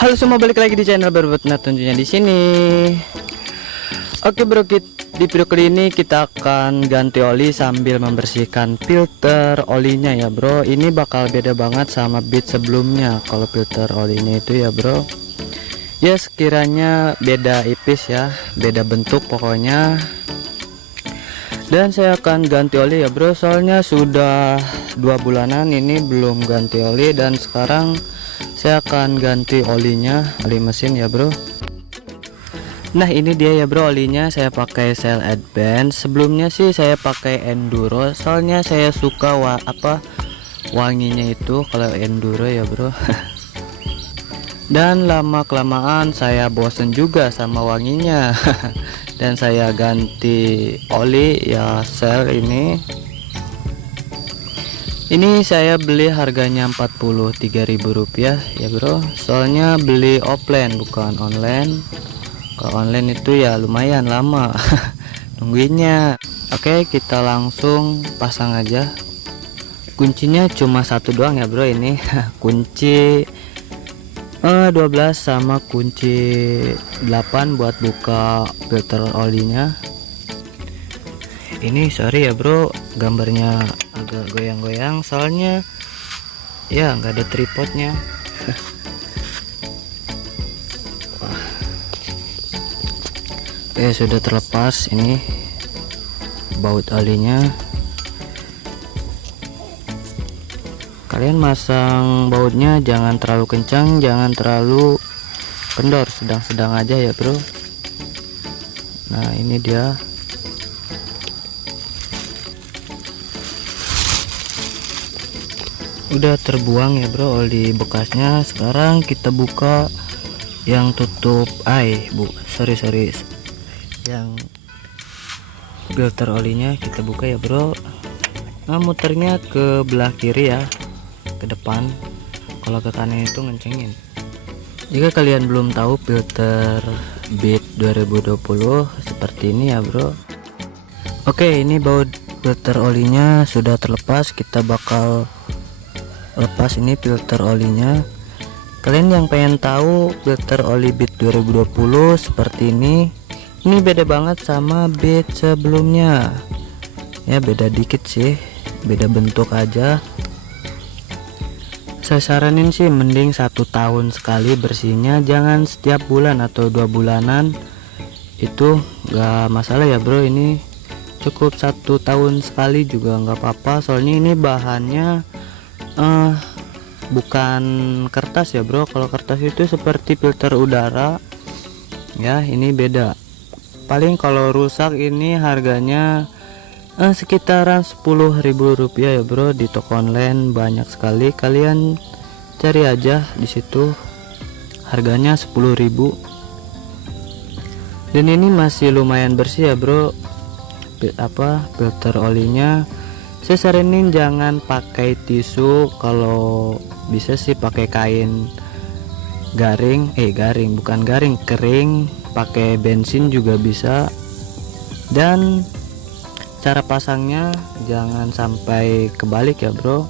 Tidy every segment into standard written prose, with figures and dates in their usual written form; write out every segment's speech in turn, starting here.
Halo semua, balik lagi di channel Berbetnet tentunya di sini. Oke bro, di video kali ini kita akan ganti oli sambil membersihkan filter olinya ya bro. Ini bakal beda banget sama Beat sebelumnya. Kalau filter olinya itu ya bro, ya sekiranya beda ipis ya, beda bentuk pokoknya. Dan saya akan ganti oli ya bro, soalnya sudah 2 bulanan ini belum ganti oli. Dan sekarang saya akan ganti olinya, oli mesin ya bro. Nah ini dia ya bro olinya, saya pakai Shell Advance. Sebelumnya sih saya pakai Enduro, soalnya saya suka wanginya itu kalau Enduro ya bro. Dan lama kelamaan saya bosen juga sama wanginya. Dan saya ganti oli ya Shell ini. Ini saya beli harganya Rp43.000 ya bro, soalnya beli offline bukan online. Kalau online itu ya lumayan lama nungguinnya. Oke, kita langsung pasang aja. Kuncinya cuma satu doang ya bro ini. Kunci 12 sama kunci 8 buat buka filter olinya. Ini sorry ya bro, gambarnya agak goyang-goyang soalnya ya nggak ada tripodnya. Oke, sudah terlepas ini baut olinya. Kalian masang bautnya jangan terlalu kencang, jangan terlalu kendor, sedang-sedang aja ya bro. Nah ini dia. Udah terbuang ya bro oli bekasnya. Sekarang kita buka yang tutup sorry yang filter olinya kita buka ya bro. Nah muternya ke belah kiri ya, ke depan. Kalau ke kanan itu ngencengin. Jika kalian belum tahu filter Beat 2020 seperti ini ya bro. Oke, ini baut filter olinya sudah terlepas. Kita bakal lepas ini filter olinya. Kalian yang pengen tahu filter oli Beat 2020 seperti ini beda banget sama Beat sebelumnya ya, beda dikit sih, beda bentuk aja. Saya saranin sih mending 1 tahun sekali bersihnya, jangan setiap bulan atau 2 bulanan. Itu gak masalah ya bro, ini cukup 1 tahun sekali juga nggak apa-apa. Soalnya ini bahannya bukan kertas ya bro. Kalau kertas itu seperti filter udara ya, ini beda. Paling kalau rusak ini harganya sekitaran Rp10.000 ya bro. Di toko online banyak sekali, kalian cari aja di situ, harganya Rp10.000. Dan ini masih lumayan bersih ya bro, filter olinya. Saya saranin jangan pakai tisu, kalau bisa sih pakai kain garing, bukan garing, kering, pakai bensin juga bisa. Dan cara pasangnya jangan sampai kebalik ya bro.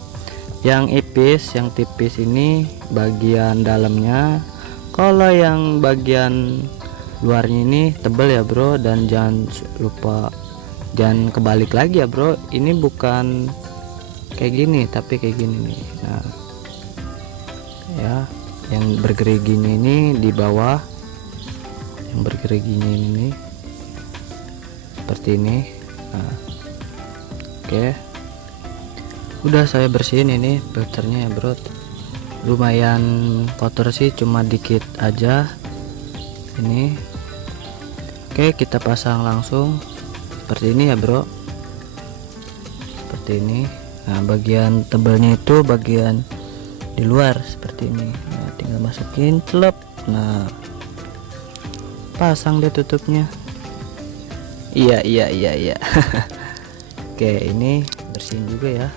Yang ipis, yang tipis ini bagian dalamnya, kalau yang bagian luarnya ini tebal ya bro. Dan jangan lupa jangan kebalik lagi ya bro, ini bukan kayak gini tapi kayak gini nih. Nah ya, yang bergerigi ini di bawah, yang bergerigi ini seperti ini. Nah, oke, udah saya bersihin ini filternya ya bro. Lumayan kotor sih, cuma dikit aja ini. Oke, kita pasang langsung seperti ini ya bro, seperti ini. Nah bagian tebalnya itu bagian di luar seperti ini. Nah tinggal masukin, celep. Nah pasang deh tutupnya. Iya Oke, ini bersihin juga ya.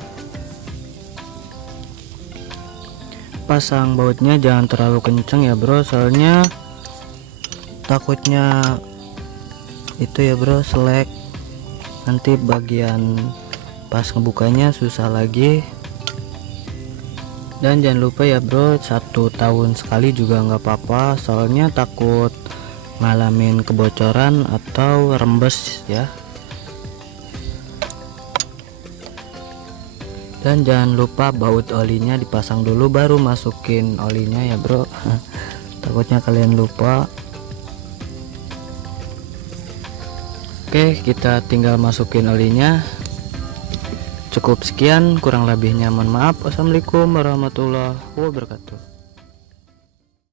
Pasang bautnya jangan terlalu kenceng ya bro, soalnya takutnya itu ya bro selek, nanti bagian pas ngebukanya susah lagi. Dan jangan lupa ya bro, 1 tahun sekali juga nggak apa-apa, soalnya takut ngalamin kebocoran atau rembes ya. Dan jangan lupa baut olinya dipasang dulu baru masukin olinya ya bro. Takutnya kalian lupa. Oke, kita tinggal masukin olinya. Cukup sekian, kurang lebihnya mohon maaf. Wassalamualaikum warahmatullahi wabarakatuh.